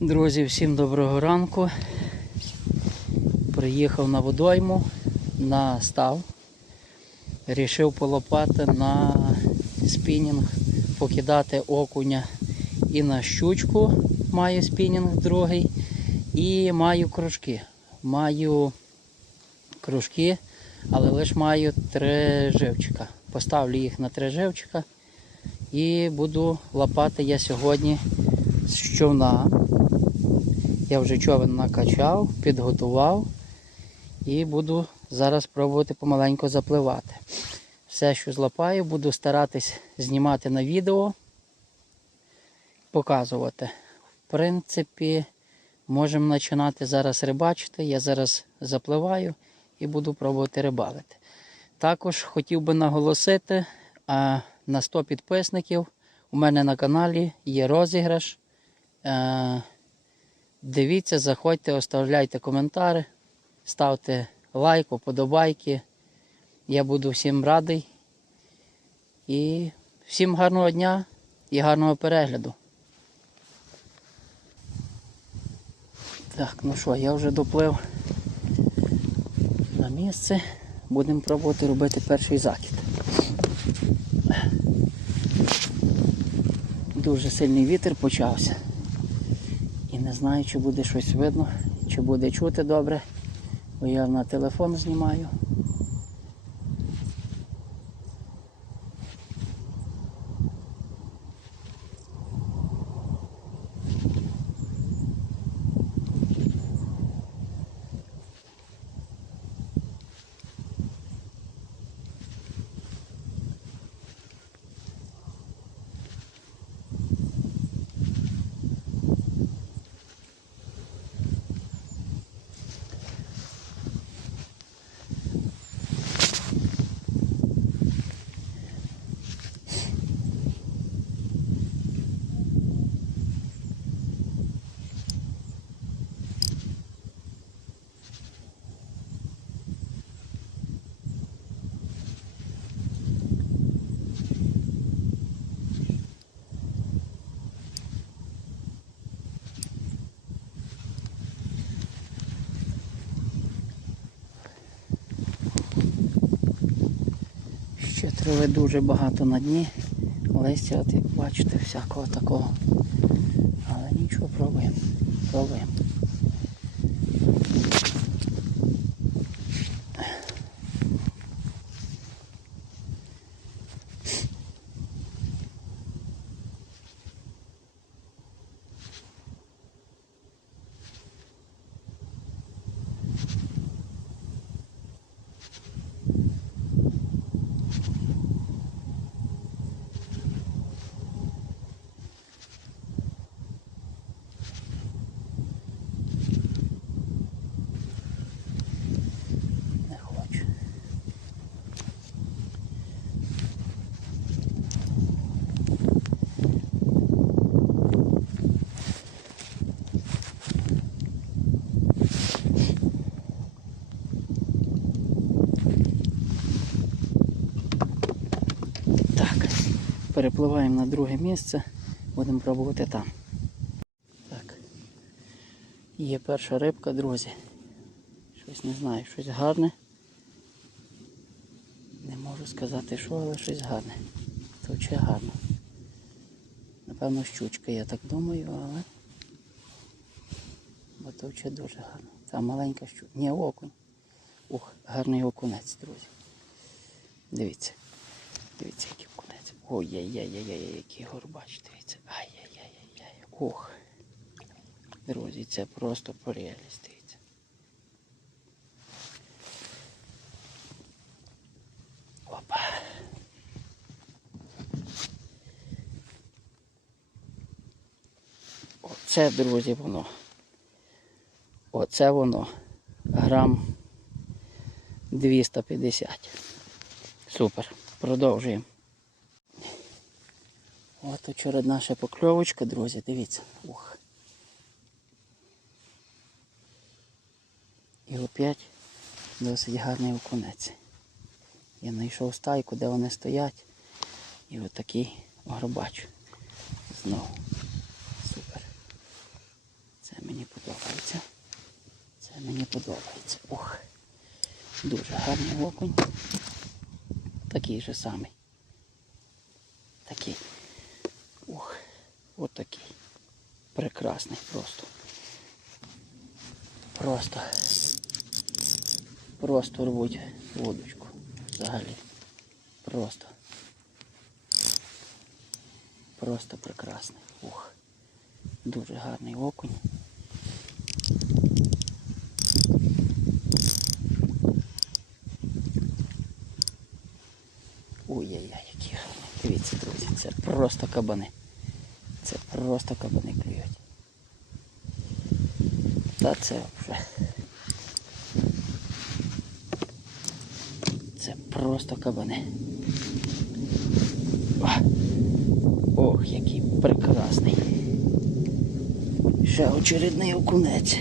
Друзі, всім доброго ранку. Приїхав на водойму, на став, рішив полопати на спінінг, покидати окуня і на щучку маю спінінг другий. І маю кружки. Маю кружки, але лише маю три живчика. Поставлю їх на три живчика і буду лопати я сьогодні з човна. Я вже човен накачав, підготував і буду зараз пробувати помаленьку запливати. Все, що злапаю, буду старатись знімати на відео, показувати. В принципі, можемо починати зараз рибачити. Я зараз запливаю і буду пробувати рибалити. Також хотів би наголосити, на 100 підписників у мене на каналі є розіграш. Е, Дивіться, заходьте, оставляйте коментари, ставте лайк, подобайки. Я буду всім радий. І всім гарного дня і гарного перегляду. Так, ну що, я вже доплив на місце. Будемо пробувати робити перший закид. Дуже сильний вітер почався знаю, чи буде щось видно, чи буде чути добре, бо я на телефон знімаю. були дуже багато на дні. Листя, от як бачите, всякого такого. Але нічого, пробуємо. Пробуємо. перепливаємо на друге місце, будемо пробувати там. Так. Є перша рибка, друзі. Щось не знаю, щось гарне. Не можу сказати що, але щось гарне. Товче гарно. Напевно, щучка, я так думаю, але бо товче дуже гарно. Та маленька щучка. Ні, окунь. Ух, гарний окунець, друзі. Дивіться. Дивіться, який. Ой-яй-яй-яй-яй, який горбач, дивіться. Ай-яй-яй-яй-яй. Ох. Друзі, це просто прелість, дивіться. Опа. Оце, друзі, воно. Оце воно. Грам 250. Супер. Продовжуємо. От очередна наша покльовочка, друзі, дивіться. Ух. І опять досить гарний окунець. Я знайшов стайку, де вони стоять. І отакий огробач. Знову. Супер. Це мені подобається. Це мені подобається. Ух. Дуже гарний окунь. Такий же самий. Такий. Ух, от. Прекрасний просто. Просто. Просто рвуть водочку. Взагалі. Просто. Просто прекрасний. Ух. Дуже гарний окунь. Ой-яй-яй, які гарні. Дивіться, друзі, це просто кабани. Просто кабани клюють. Та це вже. Це просто кабани. Ох, який прекрасний. Ще очередний окунець.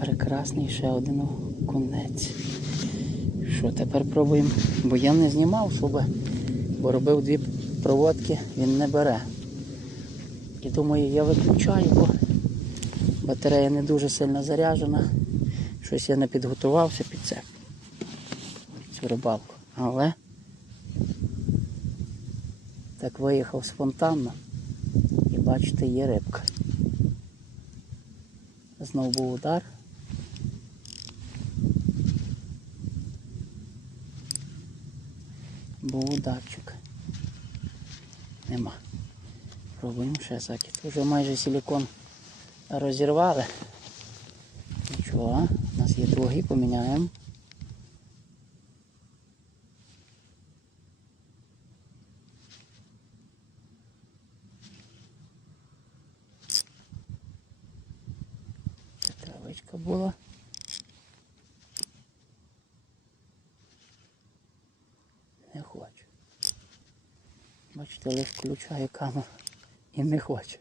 Прекрасний ще один окунець. Що тепер пробуємо? Бо я не знімав, щоб, бо робив дві проводки, він не бере. І думаю, я виключаю, бо батарея не дуже сильно заряджена. Щось я не підготувався під це. Цю рибалку. Але так виїхав спонтанно. І бачите, є рибка. Знов був удар. Був ударчик. Нема. Пробуємо ще закид. Уже майже силикон розірвали. Нічого, у нас є другий, поміняємо. Це Травичка була. Не хочу. Бачите, лише включаю камеру і не хоче.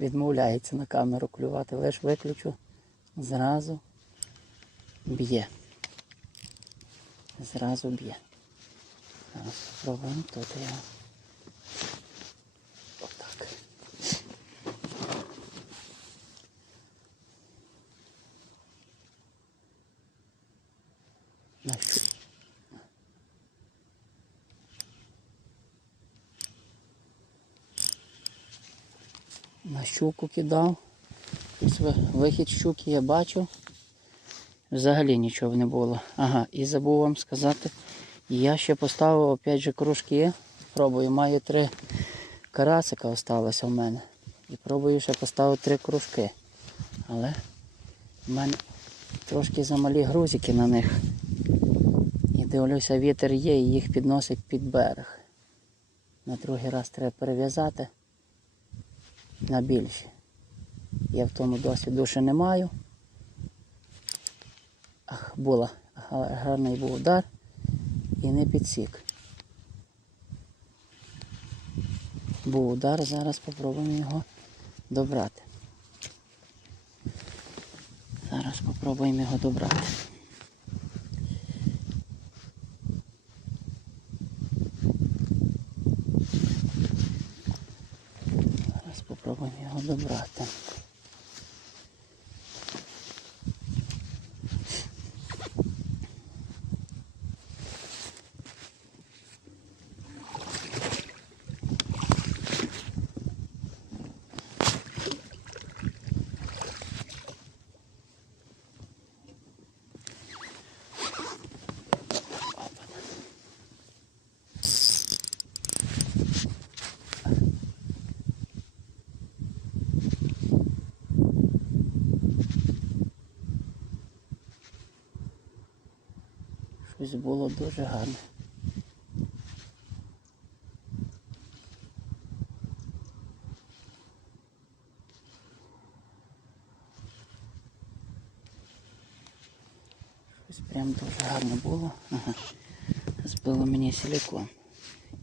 Відмовляється на камеру клювати, лиш виключу, зразу б'є. Зразу б'є. Спробуємо тут я. Отак. На щу. На щуку кидав. Вихід щуки я бачив. Взагалі нічого не було. Ага, і забув вам сказати. Я ще поставив опять же кружки. Пробую, маю три карасика осталося в мене. І пробую ще поставити три кружки. Але в мене трошки замалі грузики на них. І дивлюся, вітер є і їх підносить під берег. На другий раз треба перев'язати на більші. Я в тому досвіду ще не маю. Ах, була гарний був удар і не підсік. Був удар, зараз спробуємо його добрати. Зараз спробуємо його добрати. Зараз спробуємо Щось було дуже гарне. Прям дуже гарно було. Ага. Збило мені силикон.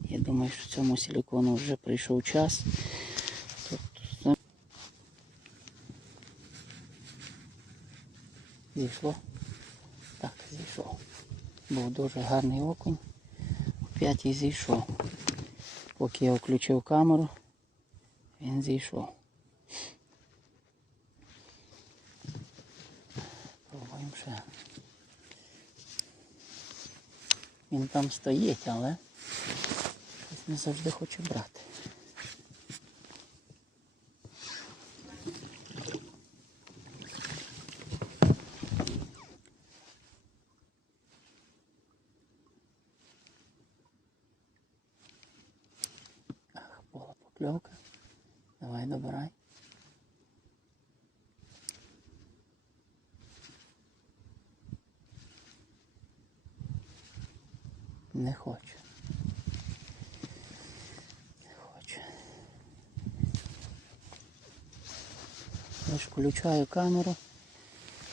Я думаю, що цьому силикону вже прийшов час. Тут зійшло. Був дуже гарний окунь. О і зійшов. Поки я включив камеру, він зійшов. Пробуємо ще. Він там стоїть, але не завжди хочу брати. Я ж включаю камеру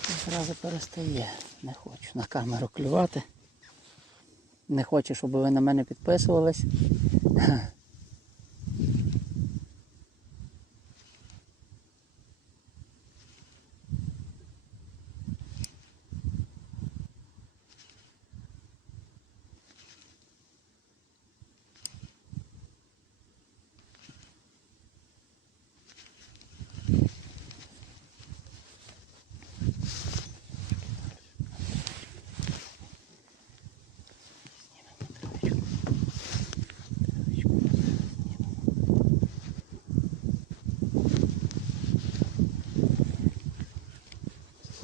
і зразу перестає. Не хочу на камеру клювати. Не хочу, щоб ви на мене підписувались.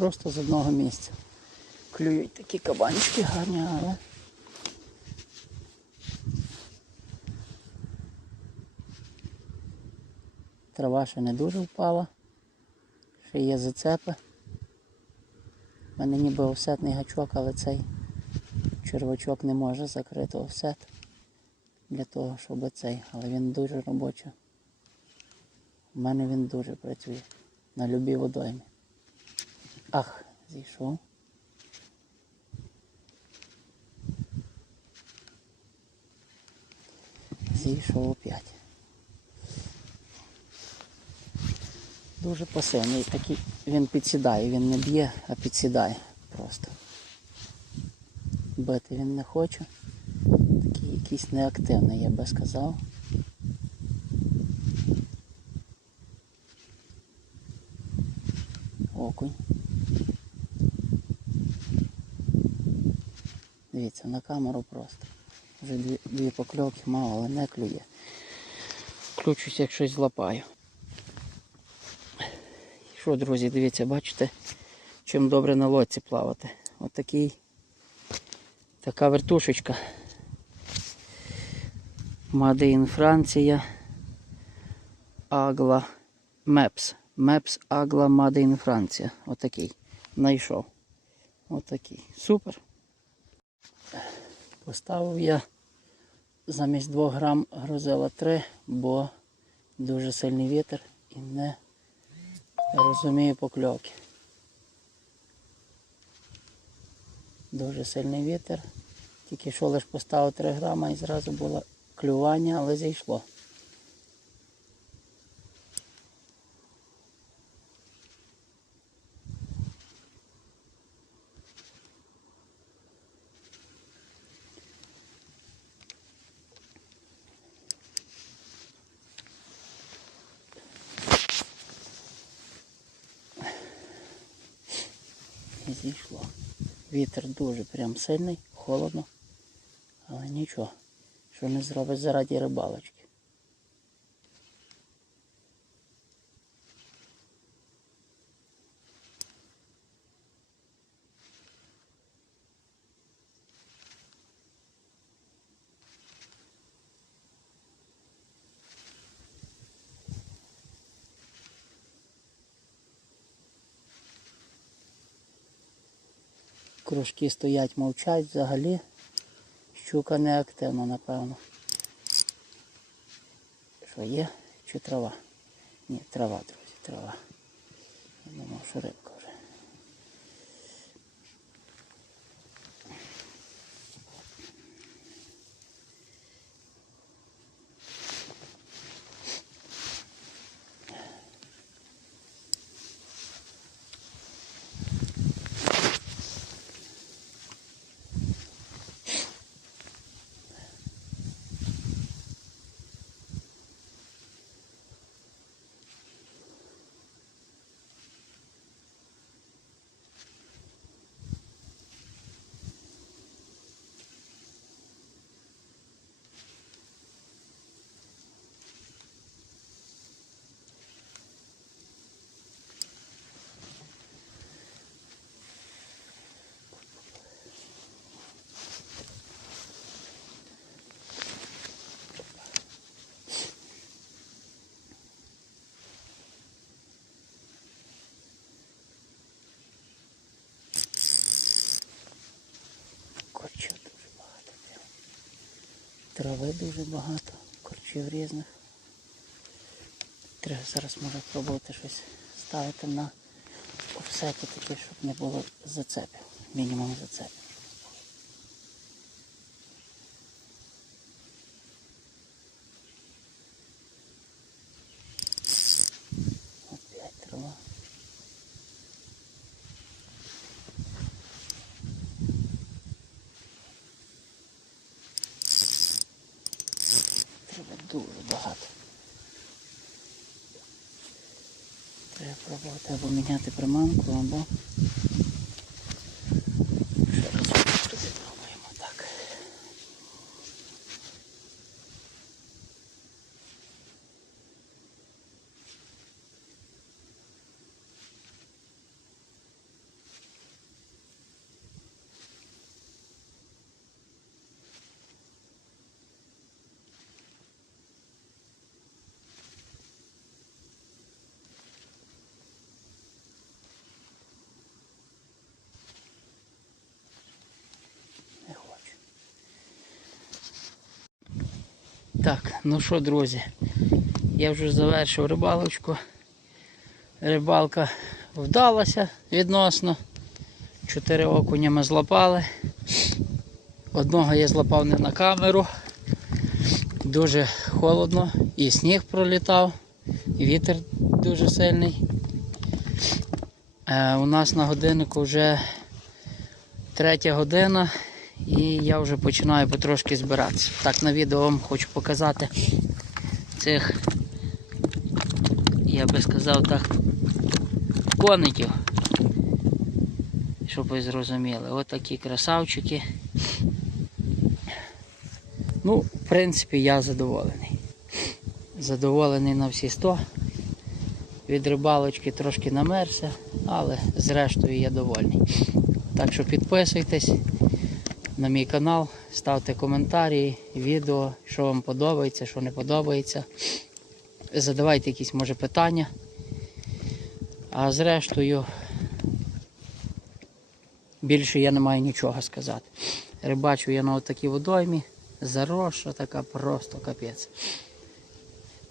Просто з одного місця. Клюють такі кабанчики гарні, але. Трава ще не дуже впала. Ще є зацепи. У мене ніби офсетний гачок, але цей червачок не може закрити офсет для того, щоб цей. Але він дуже робочий. У мене він дуже працює на любій водоймі. Ах, зійшов. Зійшов опять. Дуже пасивний. Такий він підсідає, він не б'є, а підсідає просто. Бити він не хоче. Такий якийсь неактивний, я би сказав. Окунь. Дивіться, на камеру просто. Вже дві, дві покльовки мав, але не клює. Включусь, як щось злапаю. Що, друзі, дивіться, бачите, чим добре на лодці плавати. Отакий, така вертушечка. In Франція. Агла Мепс. Мепс Агла in Франція. Отакий. Найшов. Отакий. Супер. Поставив я замість 2 грам грузила 3, бо дуже сильний вітер і не розумію покльовки. Дуже сильний вітер. Тільки що лише поставив 3 грама і зразу було клювання, але зійшло. Зійшло. Вітер дуже прям сильний, холодно, але нічого, що не зробить заради рибалочки. Кружки стоять, мовчать взагалі. Щука не активна, напевно. Що є? Чи трава? Ні, трава, друзі, трава. Я думав, що рибка Трави дуже багато, корчів різних. Треба зараз може пробувати щось ставити на офсеті такі, щоб не було зацепів. Мінімум зацепів. Опять трава. Треба дуже багато. Треба пробувати або міняти приманку, або Так, ну що, друзі, я вже завершив рибалочку. Рибалка вдалася відносно. Чотири окуня ми злопали. Одного я злопав не на камеру. Дуже холодно і сніг пролітав, і вітер дуже сильний. Е, у нас на годиннику вже третя година і я вже починаю потрошки збиратися. Так, на відео вам хочу показати цих, я би сказав так, коників. Щоб ви зрозуміли. Ось такі красавчики. Ну, в принципі, я задоволений. Задоволений на всі 100. Від рибалочки трошки намерся, але зрештою я довольний. Так що підписуйтесь на мій канал, ставте коментарі, відео, що вам подобається, що не подобається. Задавайте якісь може питання. А зрештою, більше я не маю нічого сказати. Рибачу я на отакій водоймі, заросша така просто капець.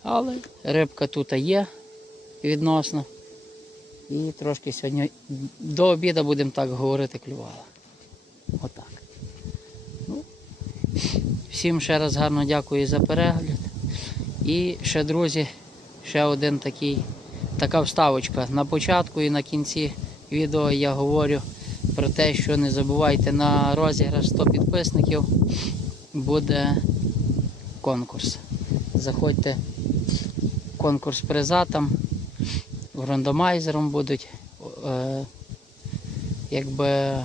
Але рибка тут є відносно. І трошки сьогодні до обіду будемо так говорити, клювала. Отак. Всім ще раз гарно дякую за перегляд. І ще, друзі, ще один такий, така вставочка. На початку і на кінці відео я говорю про те, що не забувайте на розіграш 100 підписників буде конкурс. Заходьте конкурс приза там, рандомайзером будуть. Е, якби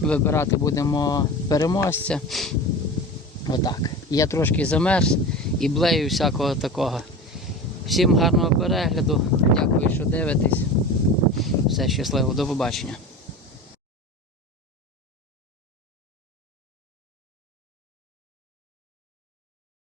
вибирати будемо переможця. Отак. Я трошки замерз і блею всякого такого. Всім гарного перегляду. Дякую, що дивитесь. Все щасливо, до побачення.